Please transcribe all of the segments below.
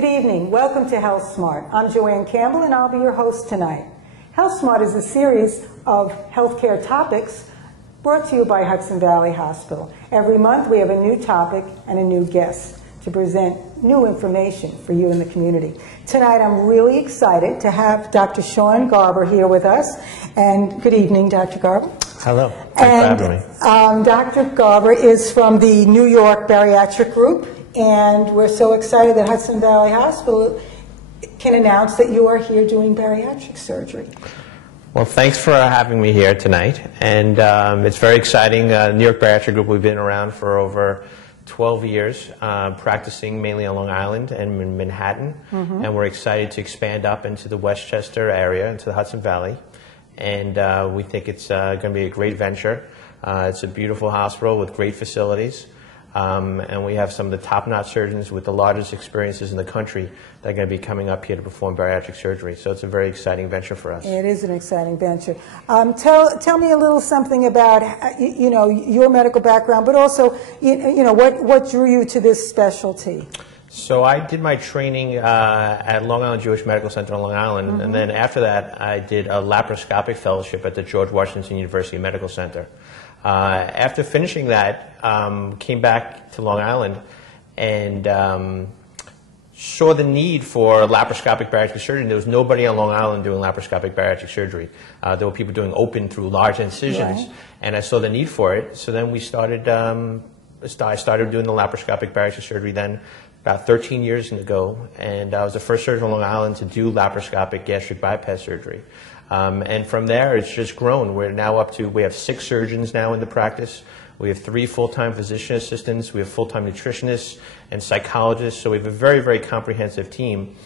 Good evening. Welcome to Health Smart. I'm Joanne Campbell, and I'll be your host tonight. Health Smart is a series of healthcare topics brought to you by Hudson Valley Hospital. Every month we have a new topic and a new guest to present new information for you in the community. Tonight I'm really excited to have Dr. Shawn Garber here with us. And good evening, Dr. Garber. Hello. Thanks for having me. Dr. Garber is from the New York Bariatric Group, and we're so excited that Hudson Valley Hospital can announce that you are here doing bariatric surgery. Well, thanks for having me here tonight. And it's very exciting. New York Bariatric Group, we've been around for over 12 years, practicing mainly on Long Island and in Manhattan. And we're excited to expand up into the Westchester area, into the Hudson Valley. And we think it's going to be a great venture. It's a beautiful hospital with great facilities. And we have some of the top-notch surgeons with the largest experiences in the country that are going to be coming up here to perform bariatric surgery. So it's a very exciting venture for us. It is an exciting venture. Tell me a little something about your medical background, but also what drew you to this specialty. So I did my training at Long Island Jewish Medical Center on Long Island, and then after that I did a laparoscopic fellowship at the George Washington University Medical Center. After finishing that, came back to Long Island and saw the need for laparoscopic bariatric surgery. There was nobody on Long Island doing laparoscopic bariatric surgery. There were people doing open through large incisions, and I saw the need for it. So then we started. I started doing the laparoscopic bariatric surgery then about 13 years ago, and I was the first surgeon on Long Island to do laparoscopic gastric bypass surgery. And from there, it's just grown. We're now up to, we have 6 surgeons now in the practice. We have 3 full-time physician assistants. We have full-time nutritionists and psychologists. So we have a very, very comprehensive team.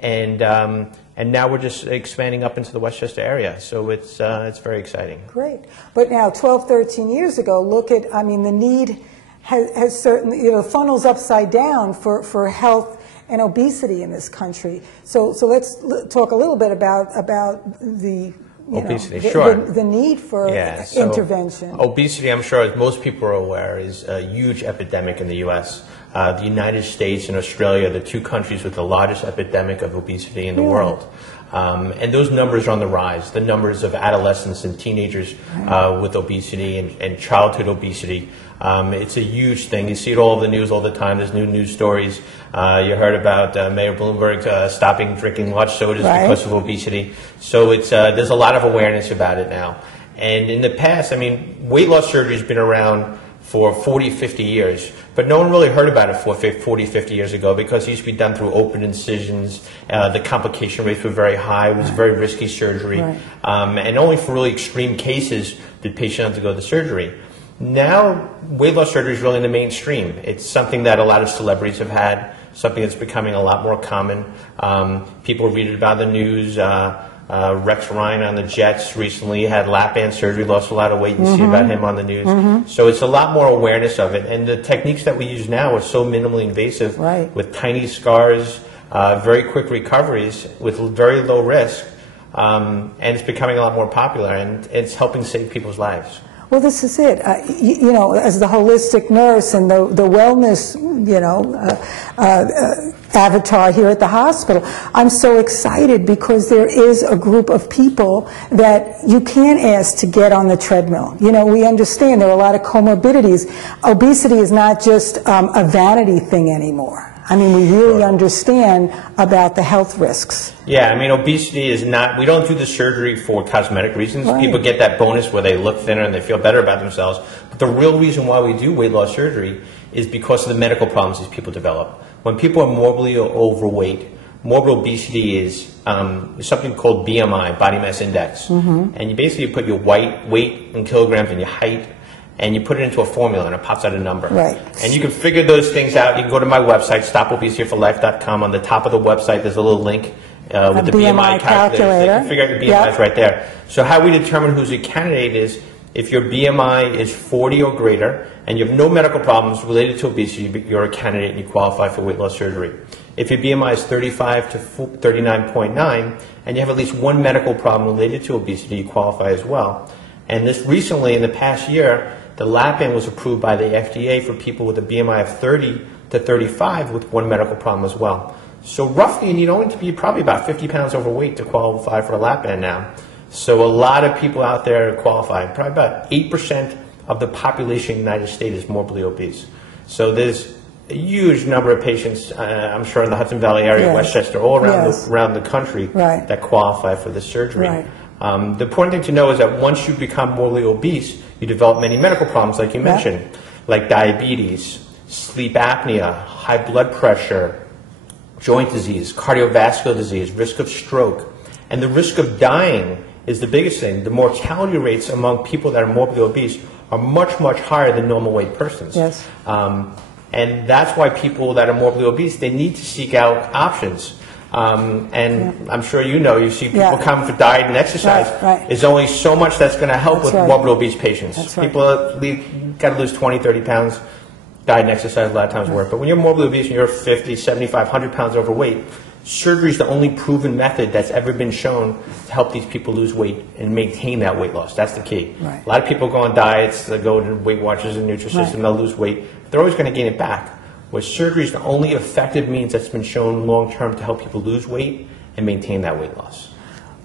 And now we're just expanding up into the Westchester area. So it's very exciting. Great. But now, 12, 13 years ago, look at, the need has certainly, funnels upside down for health and obesity in this country. So let's talk a little bit about the obesity. Sure. The need for intervention. Obesity, I'm sure, as most people are aware, is a huge epidemic in the U.S. The United States and Australia are the 2 countries with the largest epidemic of obesity in the world. And those numbers are on the rise. The numbers of adolescents and teenagers with obesity and childhood obesity. It's a huge thing. You see it all over the news all the time. There's new news stories. You heard about Mayor Bloomberg stopping drinking large sodas because of obesity. So it's there's a lot of awareness about it now. And in the past, weight loss surgery has been around for 40, 50 years, but no one really heard about it 40, 50 years ago because it used to be done through open incisions. The complication rates were very high. It was very risky surgery. And only for really extreme cases did patients undergo the surgery. Now, weight loss surgery is really in the mainstream. It's something that a lot of celebrities have had, something that's becoming a lot more common. People read it about in the news. Rex Ryan on the Jets recently had lap band surgery, lost a lot of weight. You see about him on the news. So it's a lot more awareness of it. And the techniques that we use now are so minimally invasive with tiny scars, very quick recoveries with very low risk. And it's becoming a lot more popular, and it's helping save people's lives. Well, this is it. As the holistic nurse and the wellness, avatar here at the hospital, I'm so excited because there is a group of people that you can't ask to get on the treadmill. We understand there are a lot of comorbidities. Obesity is not just a vanity thing anymore. We really understand about the health risks. Yeah, obesity is not, we don't do the surgery for cosmetic reasons. People get that bonus where they look thinner and they feel better about themselves. But the real reason why we do weight loss surgery is because of the medical problems these people develop. When people are morbidly overweight, morbid obesity is something called BMI, body mass index. And you basically put your weight in kilograms and your height, and you put it into a formula, and it pops out a number. And you can figure those things out. You can go to my website, stopobesityforlife.com. On the top of the website, there's a little link with the BMI calculator. You can figure out your BMI right there. So how we determine who's a candidate is if your BMI is 40 or greater, and you have no medical problems related to obesity, you're a candidate and you qualify for weight loss surgery. If your BMI is 35 to 39.9, and you have at least one medical problem related to obesity, you qualify as well. And this recently, in the past year, the lap band was approved by the FDA for people with a BMI of 30 to 35 with one medical problem as well. So roughly, you need only to be probably about 50 pounds overweight to qualify for a lap band now. So a lot of people out there qualify. Probably about 8% of the population in the United States is morbidly obese. So there's a huge number of patients, I'm sure in the Hudson Valley area, Yes. Westchester, all around, Yes. around the country Right. that qualify for this surgery. Right. The important thing to know is that once you become morbidly obese, you develop many medical problems, like you mentioned, like diabetes, sleep apnea, high blood pressure, joint disease, cardiovascular disease, risk of stroke. And the risk of dying is the biggest thing. The mortality rates among people that are morbidly obese are much, much higher than normal weight persons. Yes. And that's why people that are morbidly obese, they need to seek out options. I'm sure you see people come for diet and exercise. Right. There's only so much that's going to help with right. morbidly obese patients. That's right. People got to lose 20, 30 pounds. Diet and exercise a lot of times work. But when you're morbidly obese and you're 50, 75, 100 pounds overweight, surgery is the only proven method that's ever been shown to help these people lose weight and maintain that weight loss. That's the key. Right. A lot of people go on diets, they go to Weight Watchers and Nutrisystem, they'll lose weight. But they're always going to gain it back. Where surgery is the only effective means that's been shown long term to help people lose weight and maintain that weight loss.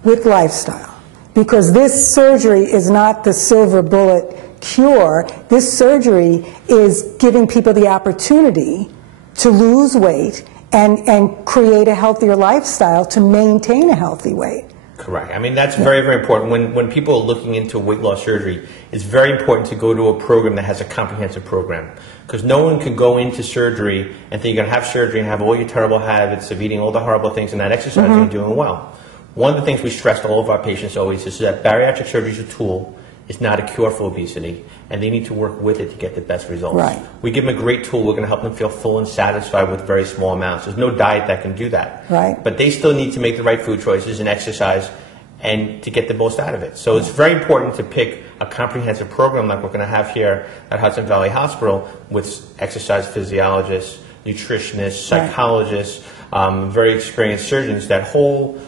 With lifestyle. Because this surgery is not the silver bullet cure. This surgery is giving people the opportunity to lose weight and create a healthier lifestyle to maintain a healthy weight. Correct. I mean, that's very, very important. When people are looking into weight loss surgery, it's very important to go to a program that has a comprehensive program. Because no one can go into surgery and think you're going to have surgery and have all your terrible habits of eating all the horrible things and not exercising and doing well. One of the things we stress to all of our patients always is that bariatric surgery is a tool. It's not a cure for obesity, and they need to work with it to get the best results. Right. We give them a great tool. We're going to help them feel full and satisfied with very small amounts. There's no diet that can do that. Right. But they still need to make the right food choices and exercise and to get the most out of it. So it's very important to pick a comprehensive program like we're going to have here at Hudson Valley Hospital with exercise physiologists, nutritionists, psychologists, very experienced surgeons. That whole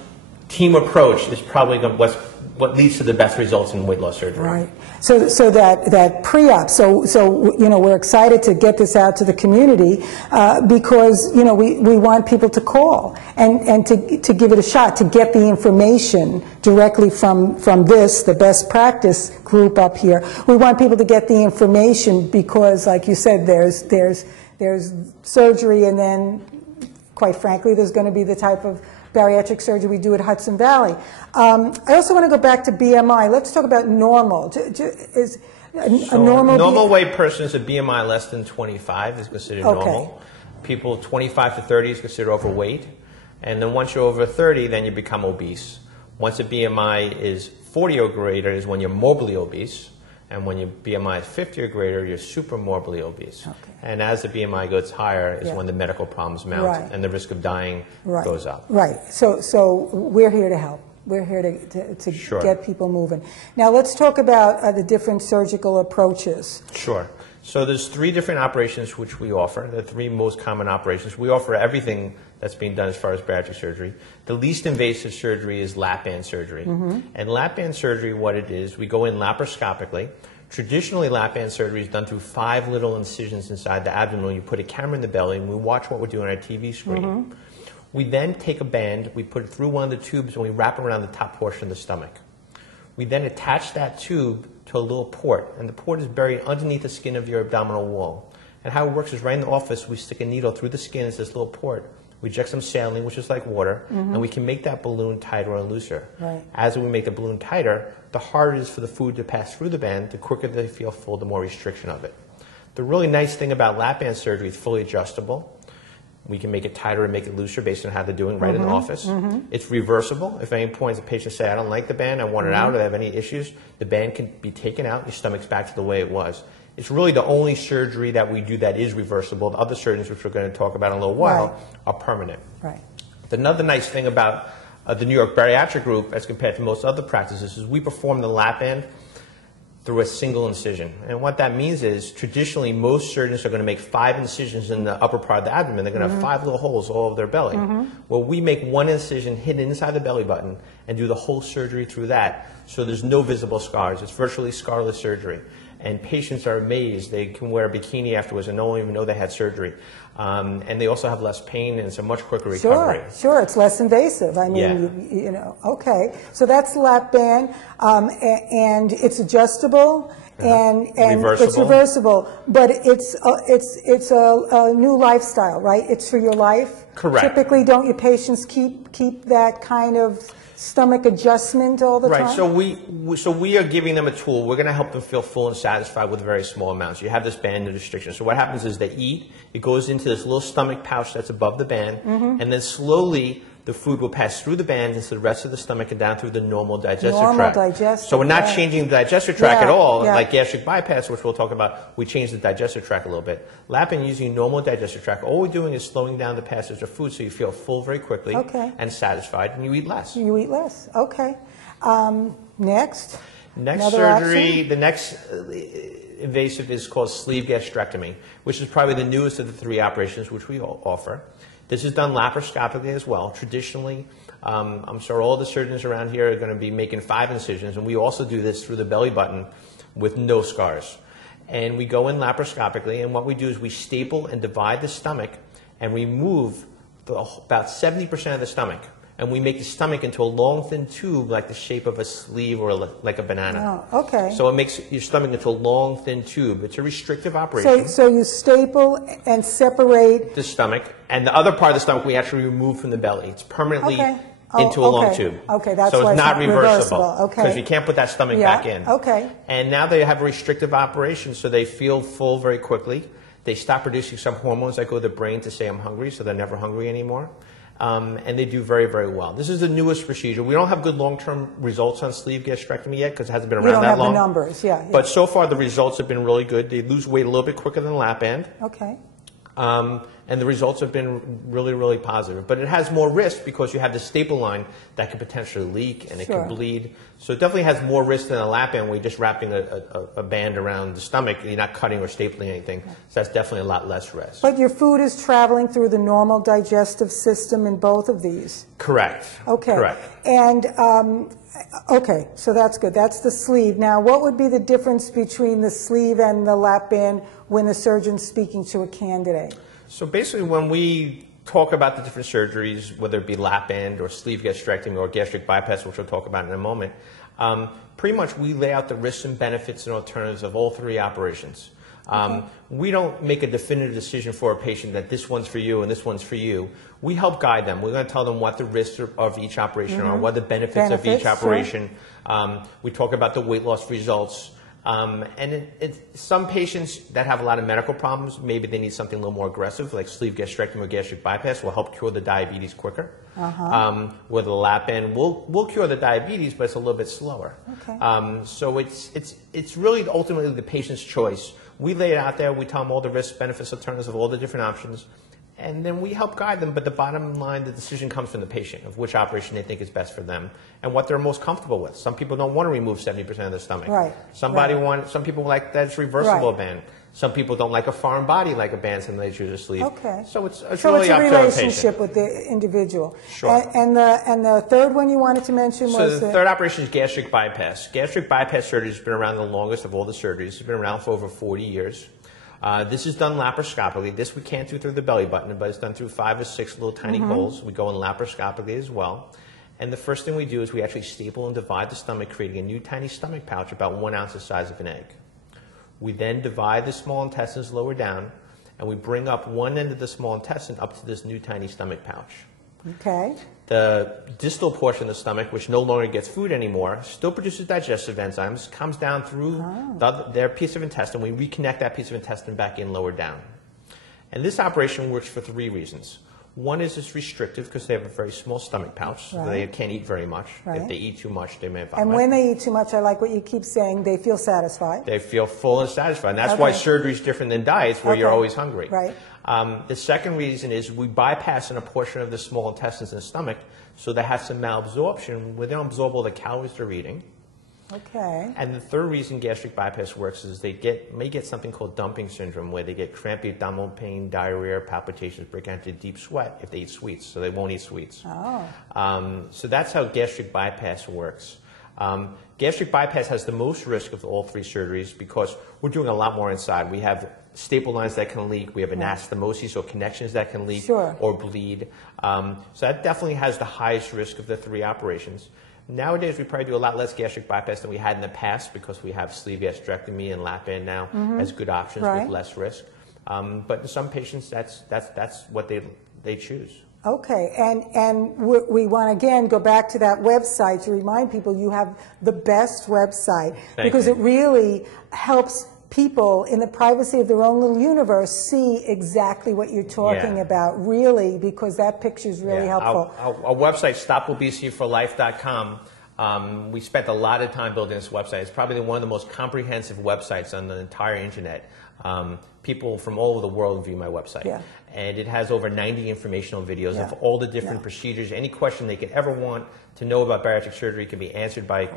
team approach is probably what leads to the best results in weight loss surgery. Right. So that pre-op. So we're excited to get this out to the community because we want people to call and to give it a shot, to get the information directly from this, the best practice group up here. We want people to get the information because, like you said, there's surgery, and then, quite frankly, there's going to be the type of bariatric surgery we do at Hudson Valley. I also want to go back to BMI. Let's talk about normal. Is a normal weight person is a BMI less than 25 is considered normal. People 25 to 30 is considered overweight. And then once you're over 30, then you become obese. Once a BMI is 40 or greater is when you're morbidly obese. And when your BMI is 50 or greater, you're super morbidly obese. Okay. And as the BMI goes higher is when the medical problems mount and the risk of dying goes up. Right. So we're here to help. We're here to get people moving. Now let's talk about the different surgical approaches. Sure. So there's 3 different operations which we offer. The 3 most common operations. We offer everything that's being done as far as bariatric surgery. The least invasive surgery is lap band surgery. And lap band surgery, what it is, we go in laparoscopically. Traditionally, lap band surgery is done through 5 little incisions inside the abdomen. You put a camera in the belly, and we watch what we're doing on our TV screen. We then take a band, we put it through one of the tubes, and we wrap it around the top portion of the stomach. We then attach that tube to a little port, and the port is buried underneath the skin of your abdominal wall. And how it works is right in the office, we stick a needle through the skin as this little port. We inject some saline, which is like water, and we can make that balloon tighter or looser. Right. As we make the balloon tighter, the harder it is for the food to pass through the band, the quicker they feel full, the more restriction of it. The really nice thing about lap band surgery is fully adjustable. We can make it tighter and make it looser based on how they're doing right in the office. It's reversible. If at any point the patient say, I don't like the band, I want it out, or they have any issues, the band can be taken out, your stomach's back to the way it was. It's really the only surgery that we do that is reversible. The other surgeries, which we're going to talk about in a little while, are permanent. Right. Another nice thing about the New York Bariatric Group, as compared to most other practices, is we perform the lap band through a single incision. And what that means is, traditionally, most surgeons are going to make 5 incisions in the upper part of the abdomen. They're going to have 5 little holes all over their belly. Well, we make 1 incision hidden inside the belly button and do the whole surgery through that. So there's no visible scars. It's virtually scarless surgery. And patients are amazed. They can wear a bikini afterwards and don't even know they had surgery. And they also have less pain and it's a much quicker recovery. Sure, it's less invasive. I mean, you know, okay. So that's lap band, and it's adjustable. And reversible. It's reversible, but it's a new lifestyle, right? It's for your life. Correct. Typically, don't your patients keep that kind of stomach adjustment all the time? Right. So we are giving them a tool. We're going to help them feel full and satisfied with very small amounts. You have this band of restriction. So what happens is they eat. It goes into this little stomach pouch that's above the band, and then slowly the food will pass through the band into the rest of the stomach and down through the normal digestive tract. So we're not changing the digestive tract at all, like gastric bypass, which we'll talk about. We change the digestive tract a little bit. Lapping using normal digestive tract, all we're doing is slowing down the passage of food so you feel full very quickly and satisfied, and you eat less. You eat less. Okay. Next. Next surgery, the next invasive is called sleeve gastrectomy, which is probably the newest of the 3 operations which we offer. This is done laparoscopically as well. Traditionally, I'm sure all the surgeons around here are going to be making 5 incisions, and we also do this through the belly button with no scars. And we go in laparoscopically, and what we do is we staple and divide the stomach and remove about 70% of the stomach. And we make the stomach into a long, thin tube like the shape of a sleeve or like a banana. Oh, okay. So it makes your stomach into a long, thin tube. It's a restrictive operation. So you staple and separate the stomach, and the other part of the stomach we actually remove from the belly. It's permanently into a long tube. Okay, that's so why it's not reversible. Okay. Because you can't put that stomach back in. Okay. And now they have a restrictive operation, so they feel full very quickly. They stop producing some hormones that go to the brain to say I'm hungry, so they're never hungry anymore. And they do very, very well. This is the newest procedure. We don't have good long-term results on sleeve gastrectomy yet because it hasn't been around that long. You don't have the numbers, yeah. But so far the results have been really good. They lose weight a little bit quicker than the lap band. Okay. And the results have been really, really positive. But it has more risk because you have the staple line that can potentially leak and it can bleed. So it definitely has more risk than a lap band where you're just wrapping a band around the stomach. You're not cutting or stapling anything. So that's definitely a lot less risk. But your food is traveling through the normal digestive system in both of these? Correct. Okay. Correct. And, okay, so that's good. That's the sleeve. Now, what would be the difference between the sleeve and the lap band when the surgeon's speaking to a candidate? So basically when we talk about the different surgeries, whether it be lap band or sleeve gastrectomy or gastric bypass, which we'll talk about in a moment, pretty much we lay out the risks and benefits and alternatives of all 3 operations. We don't make a definitive decision for a patient that this one's for you and this one's for you. We help guide them. We're going to tell them what the risks of each operation are, what the benefits of each operation. We talk about the weight loss results. And some patients that have a lot of medical problems, maybe they need something a little more aggressive, like sleeve gastrectomy or gastric bypass will help cure the diabetes quicker. With a lap band, we'll cure the diabetes, but it's a little bit slower. Okay. So it's really ultimately the patient's choice. We lay it out there. We tell them all the risks, benefits, alternatives of all the different options. And then we help guide them, but the bottom line, the decision comes from the patient of which operation they think is best for them and what they're most comfortable with. Some people don't want to remove 70% of their stomach. Right. Some people like that it's reversible band. Some people don't like a foreign body like a band, so they choose a sleeve. Okay. So it's really up to the patient. So it's a relationship with the individual. Sure. And the third one you wanted to mention was the third operation is gastric bypass. Gastric bypass surgery has been around the longest of all the surgeries. It's been around for over 40 years. This is done laparoscopically. This we can't do through the belly button, but it's done through 5 or 6 little tiny holes. We go in laparoscopically as well. And the first thing we do is we actually staple and divide the stomach, creating a new tiny stomach pouch about 1 ounce the size of an egg. We then divide the small intestines lower down, and we bring up one end of the small intestine up to this new tiny stomach pouch. Okay. The distal portion of the stomach, which no longer gets food anymore, still produces digestive enzymes, comes down through their piece of intestine. We reconnect that piece of intestine back in lower down. And this operation works for 3 reasons. One is it's restrictive because they have a very small stomach pouch, so they can't eat very much. If they eat too much, they may vomit. And when they eat too much, I like what you keep saying, they feel satisfied. They feel full and satisfied. And that's why surgery is different than diets where you're always hungry. Right. The second reason is we bypass in a portion of the small intestines in the stomach so they have some malabsorption where they don't absorb all the calories they're eating. Okay. And the third reason gastric bypass works is they may get something called dumping syndrome, where they get crampy abdominal pain, diarrhea, palpitations, break out into deep sweat if they eat sweets, so they won't eat sweets. So that's how gastric bypass works. Gastric bypass has the most risk of all 3 surgeries because we're doing a lot more inside. We have staple lines that can leak. We have anastomosis, so connections that can leak or bleed. So that definitely has the highest risk of the 3 operations. Nowadays, we probably do a lot less gastric bypass than we had in the past because we have sleeve gastrectomy and lap band now as good options with less risk. But in some patients, that's what they choose. Okay, and we want to again go back to that website to remind people you have the best website because it really helps people in the privacy of their own little universe see exactly what you're talking about, really, because that picture is really helpful. Our website, stopobesityforlife.com, we spent a lot of time building this website. It's probably one of the most comprehensive websites on the entire internet. People from all over the world view my website. And it has over 90 informational videos of all the different procedures. Any question they could ever want to know about bariatric surgery can be answered by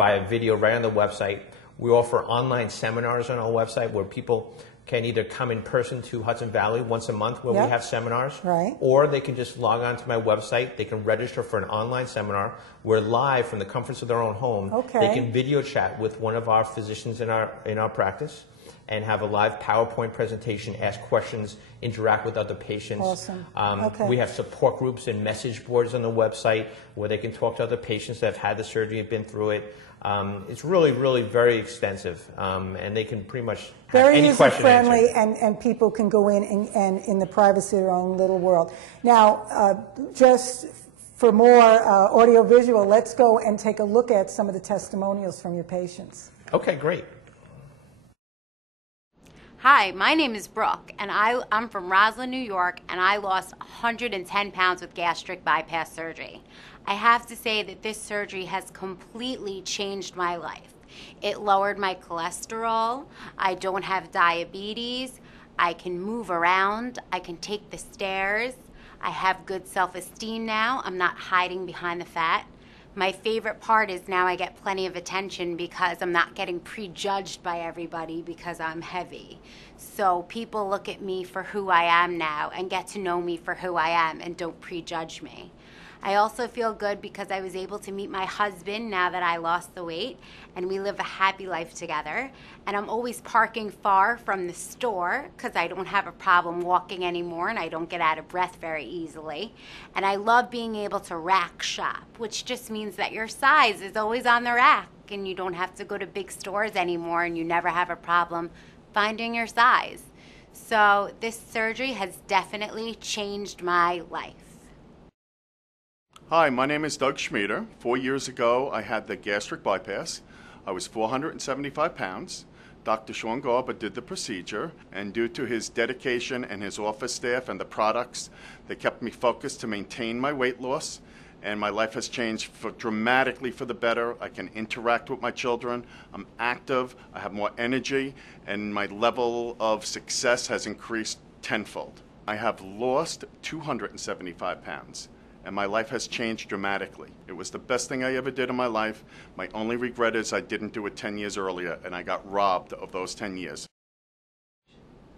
a video right on the website. We offer online seminars on our website where people can either come in person to Hudson Valley once a month where we have seminars, or they can just log on to my website. They can register for an online seminar. We're live from the comforts of their own home. They can video chat with one of our physicians in our practice and have a live PowerPoint presentation, ask questions, interact with other patients. We have support groups and message boards on the website where they can talk to other patients that have had the surgery and been through it. It's really, really very extensive, and they can pretty much have any question answered. Very user-friendly, and people can go in and in the privacy of their own little world. Now, just for more audio-visual, let's go and take a look at some of the testimonials from your patients. Okay, great. Hi, my name is Brooke, and I'm from Roslyn, New York, and I lost 110 pounds with gastric bypass surgery. I have to say that this surgery has completely changed my life. It lowered my cholesterol, I don't have diabetes, I can move around, I can take the stairs, I have good self-esteem now, I'm not hiding behind the fat. My favorite part is now I get plenty of attention because I'm not getting prejudged by everybody because I'm heavy. So people look at me for who I am now and get to know me for who I am and don't prejudge me. I also feel good because I was able to meet my husband now that I lost the weight, and we live a happy life together. And I'm always parking far from the store because I don't have a problem walking anymore and I don't get out of breath very easily. And I love being able to rack shop, which just means that your size is always on the rack and you don't have to go to big stores anymore and you never have a problem finding your size. So this surgery has definitely changed my life. Hi, my name is Doug Schmieder. 4 years ago, I had the gastric bypass. I was 475 pounds. Dr. Shawn Garber did the procedure, and due to his dedication and his office staff and the products, they kept me focused to maintain my weight loss, and my life has changed dramatically for the better. I can interact with my children. I'm active. I have more energy, and my level of success has increased tenfold. I have lost 275 pounds. And my life has changed dramatically. It was the best thing I ever did in my life. My only regret is I didn't do it 10 years earlier, and I got robbed of those 10 years.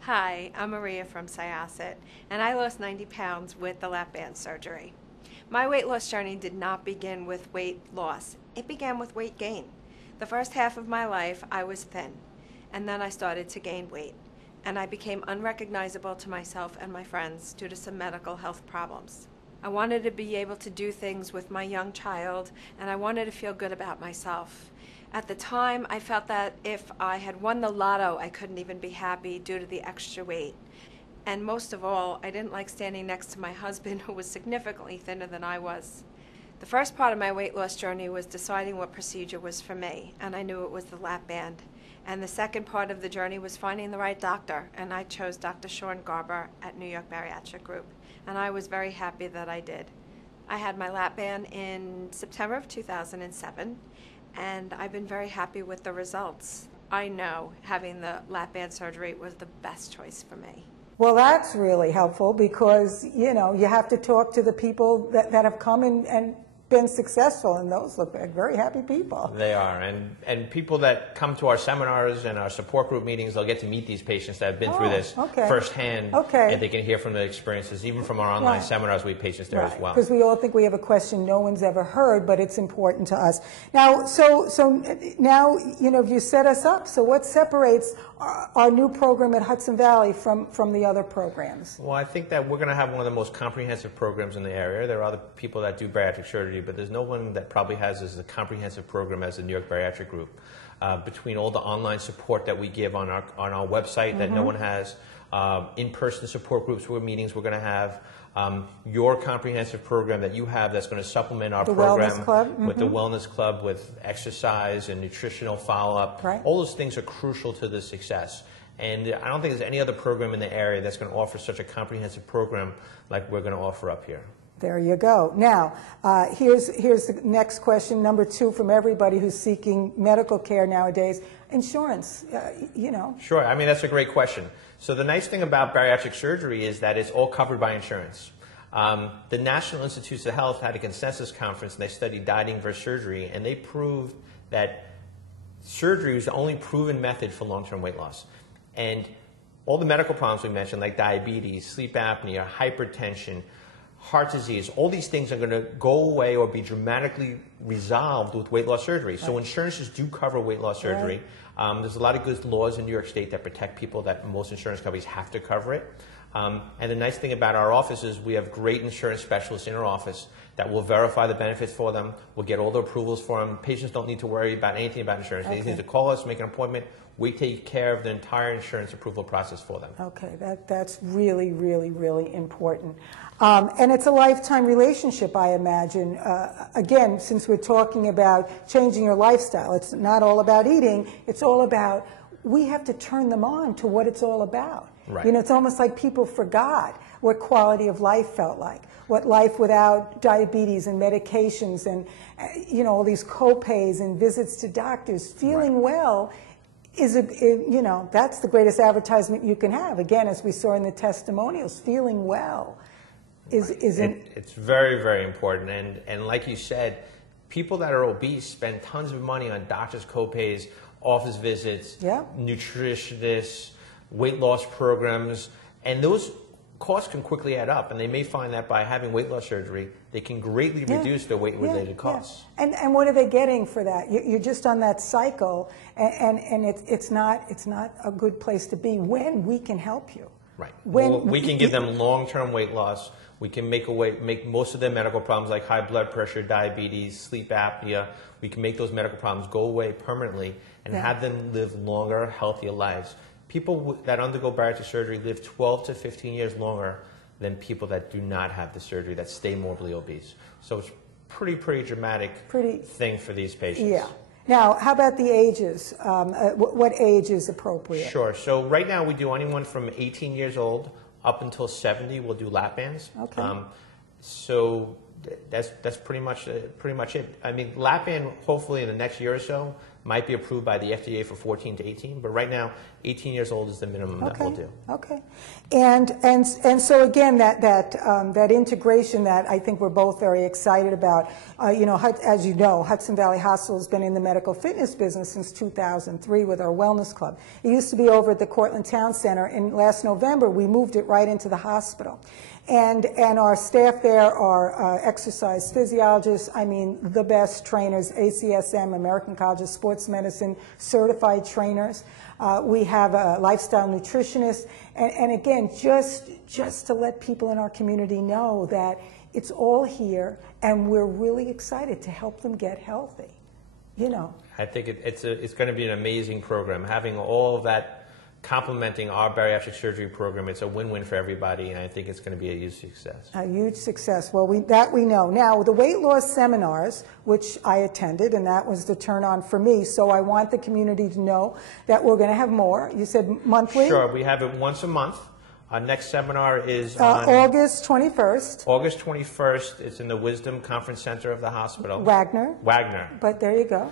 Hi, I'm Maria from Syosset, and I lost 90 pounds with the lap band surgery. My weight loss journey did not begin with weight loss. It began with weight gain. The first half of my life, I was thin, and then I started to gain weight, and I became unrecognizable to myself and my friends due to some medical health problems. I wanted to be able to do things with my young child, and I wanted to feel good about myself. At the time, I felt that if I had won the lotto, I couldn't even be happy due to the extra weight. And most of all, I didn't like standing next to my husband, who was significantly thinner than I was. The first part of my weight loss journey was deciding what procedure was for me, and I knew it was the lap band. And the second part of the journey was finding the right doctor, and I chose Dr. Shawn Garber at New York Bariatric Group, and I was very happy that I did. I had my lap band in September of 2007, and I've been very happy with the results. I know having the lap band surgery was the best choice for me. Well, that's really helpful because, you know, you have to talk to the people that have come and been successful, and those look like very happy people. They are, and people that come to our seminars and our support group meetings, they'll get to meet these patients that have been through this firsthand, and they can hear from their experiences. Even from our online seminars, we have patients there as well. Because we all think we have a question no one's ever heard, but it's important to us. Now, so now, you know, you set us up. So what separates our new program at Hudson Valley from the other programs? Well, I think that we're going to have one of the most comprehensive programs in the area. There are other people that do bariatric surgery, but there's no one that probably has as a comprehensive program as the New York Bariatric Group. Between all the online support that we give on our website that no one has, in-person support groups, meetings we're going to have, your comprehensive program that you have that's going to supplement our program Wellness Club. with the Wellness Club, with exercise and nutritional follow-up. All those things are crucial to the success. And I don't think there's any other program in the area that's going to offer such a comprehensive program like we're going to offer up here. There you go. Now, here's the next question, number 2, from everybody who's seeking medical care nowadays. Insurance, you know. Sure. I mean, that's a great question. So the nice thing about bariatric surgery is that it's all covered by insurance. The National Institutes of Health had a consensus conference, and they studied dieting versus surgery, and they proved that surgery was the only proven method for long-term weight loss. And all the medical problems we mentioned, like diabetes, sleep apnea, hypertension, heart disease, all these things are going to go away or be dramatically resolved with weight loss surgery. So insurances do cover weight loss surgery. There's a lot of good laws in New York State that protect people that most insurance companies have to cover it. And the nice thing about our office is we have great insurance specialists in our office that will verify the benefits for them. We'll get all the approvals for them. Patients don't need to worry about anything about insurance. They need to call us, make an appointment. We take care of the entire insurance approval process for them. Okay, that's really, really, really important. And it's a lifetime relationship, I imagine. Again, since we're talking about changing your lifestyle, it's not all about eating. It's all about, we have to turn them on to what it's all about. You know, it's almost like people forgot what quality of life felt like, what life without diabetes and medications and, you know, all these co-pays and visits to doctors. Feeling well is, you know, that's the greatest advertisement you can have. Again, as we saw in the testimonials, feeling well it's very, very important. And like you said, people that are obese spend tons of money on doctors' co-pays, office visits, nutritionists, weight loss programs, and those costs can quickly add up, and they may find that by having weight loss surgery, they can greatly reduce their weight-related costs. And what are they getting for that? You're just on that cycle, and it's not a good place to be when we can help you. When we can give them long-term weight loss. We can make most of their medical problems like high blood pressure, diabetes, sleep apnea, we can make those medical problems go away permanently and have them live longer, healthier lives. People that undergo bariatric surgery live 12 to 15 years longer than people that do not have the surgery, that stay morbidly obese. So it's pretty dramatic thing for these patients. Now, how about the ages? What age is appropriate? Sure. So right now we do anyone from 18 years old up until 70. We'll do lap bands. So that's pretty much it. I mean, lap band hopefully in the next year or so might be approved by the FDA for 14 to 18, but right now 18 years old is the minimum that we'll do. And so again, that integration that I think we're both very excited about. You know, as you know, Hudson Valley Hospital has been in the medical fitness business since 2003 with our Wellness Club. It used to be over at the Cortlandt Town Center, and last November we moved it right into the hospital. And our staff there are exercise physiologists, I mean the best trainers, ACSM, American College of Sports Medicine, certified trainers. We have a lifestyle nutritionist, and again, just to let people in our community know that it's all here, and we're really excited to help them get healthy, you know. I think it's going to be an amazing program. Having all of that complementing our bariatric surgery program, it's a win-win for everybody, and I think it's going to be a huge success. A huge success. Well, that we know. Now, the weight loss seminars, which I attended, and that was the turn-on for me, so I want the community to know that we're going to have more. You said monthly? Sure. We have it once a month. Our next seminar is on August 21st. August 21st. It's in the Wisdom Conference Center of the hospital. Wagner. But there you go.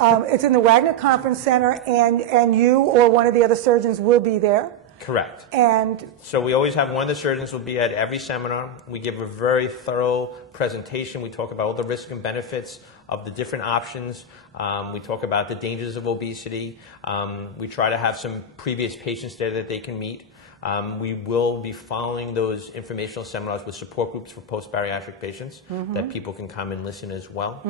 It's in the Wagner Conference Center, and you or one of the other surgeons will be there. Correct. And so we always have one of the surgeons will be at every seminar. We give a very thorough presentation. We talk about all the risks and benefits of the different options. We talk about the dangers of obesity. We try to have some previous patients there that they can meet. We will be following those informational seminars with support groups for post-bariatric patients that people can come and listen as well.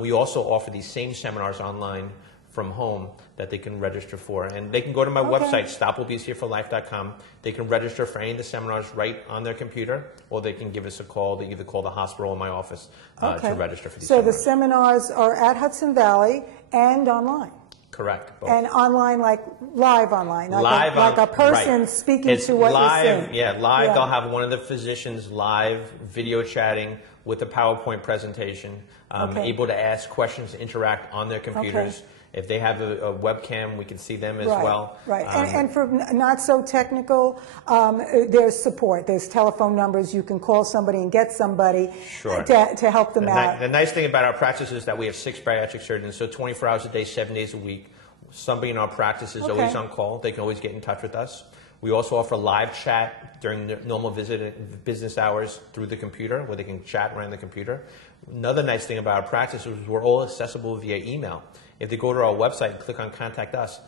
We also offer these same seminars online from home that they can register for. And they can go to my website, stopobesityforlife.com. They can register for any of the seminars right on their computer, or they can give us a call. They either call the hospital or my office to register for these So seminars. the seminars are at Hudson Valley and online? Correct. Both. And online, like live online, like a person speaking to what live, you're saying. Yeah, live. Yeah. They'll have one of the physicians live video chatting with a PowerPoint presentation, able to ask questions, interact on their computers. If they have a webcam, we can see them as well. Right. And for not so technical, there's support. There's telephone numbers. You can call somebody and get somebody to help them out. The nice thing about our practice is that we have 6 bariatric surgeons, so 24 hours a day, 7 days a week. Somebody in our practice is always on call. They can always get in touch with us. We also offer live chat during the normal business hours through the computer, where they can chat around the computer. Another nice thing about our practice is we're all accessible via email. If they go to our website and click on Contact Us,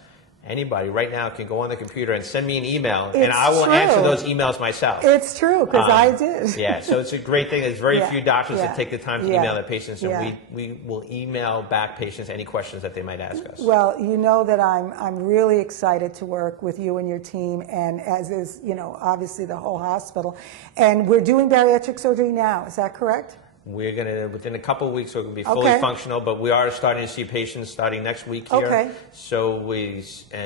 anybody right now can go on the computer and send me an email, and I will answer those emails myself. It's true, because I did. Yeah, so it's a great thing. There's very few doctors that take the time to email their patients, and we will email back patients any questions that they might ask us. Well, you know that I'm really excited to work with you and your team, and as is, obviously the whole hospital. And we're doing bariatric surgery now, is that correct? We're going to, within a couple of weeks, we're going to be fully functional, but we are starting to see patients starting next week here. So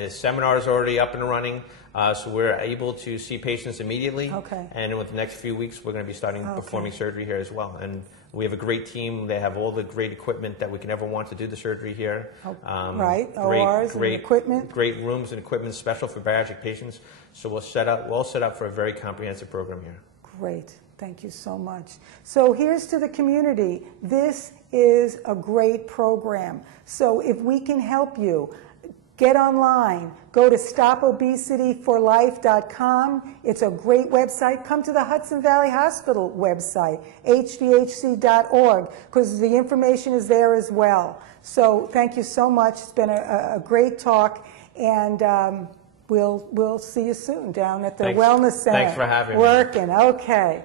seminars are already up and running, so we're able to see patients immediately. And with the next few weeks, we're going to be starting performing surgery here as well. And we have a great team. They have all the great equipment that we can ever want to do the surgery here. ORs and equipment. Great rooms and equipment special for bariatric patients. So we're all set up for a very comprehensive program here. Great. Thank you so much. So here's to the community. This is a great program. So if we can help you, get online. Go to stopobesityforlife.com. It's a great website. Come to the Hudson Valley Hospital website, hdhc.org, because the information is there as well. So thank you so much. It's been a great talk, and we'll see you soon down at the Wellness Center. Thanks for having me. Working. Okay.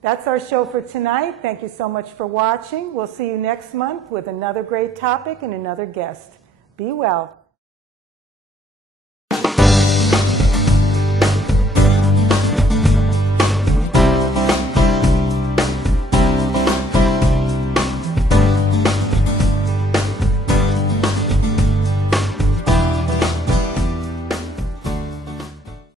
That's our show for tonight. Thank you so much for watching. We'll see you next month with another great topic and another guest. Be well.